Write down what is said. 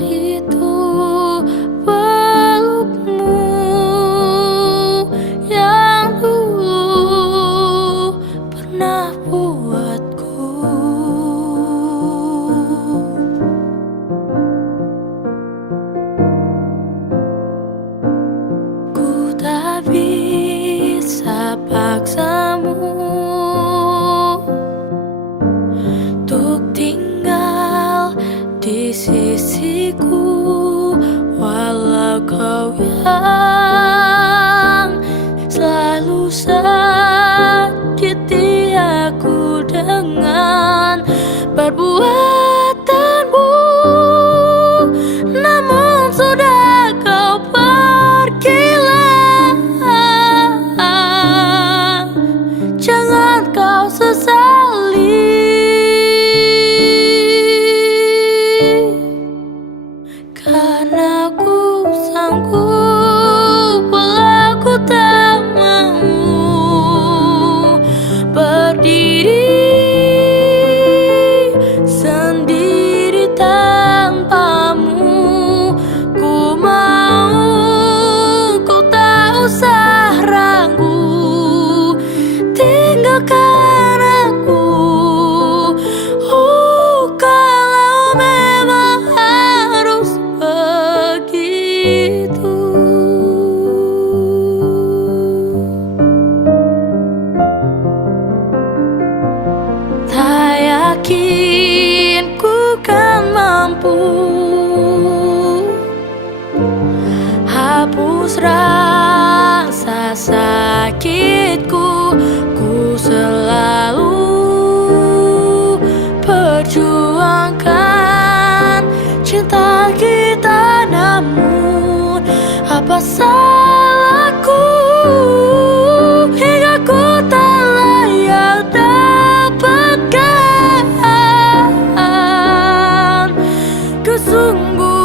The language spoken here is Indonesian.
itu pelukmu yang dulu pernah buatku. Ku tak bisa paksamu untuk tinggal di sisiku, walau kau yang selalu sakiti aku dengan perbuatanmu. Namun sudah kau pergilah, jangan kau sesali, karena ku sanggup walau ku tak mau berdiri sendiri tanpamu. Ku mau kau tak usah ragu, tinggalkan aku. Kalau memang harus begitu. Tak yakin ku kan mampu hapus rasa sakitku. Ku selalu perjuangkan cinta kita, namun apa salahku hingga ku tak layak dapatkan kesungguhan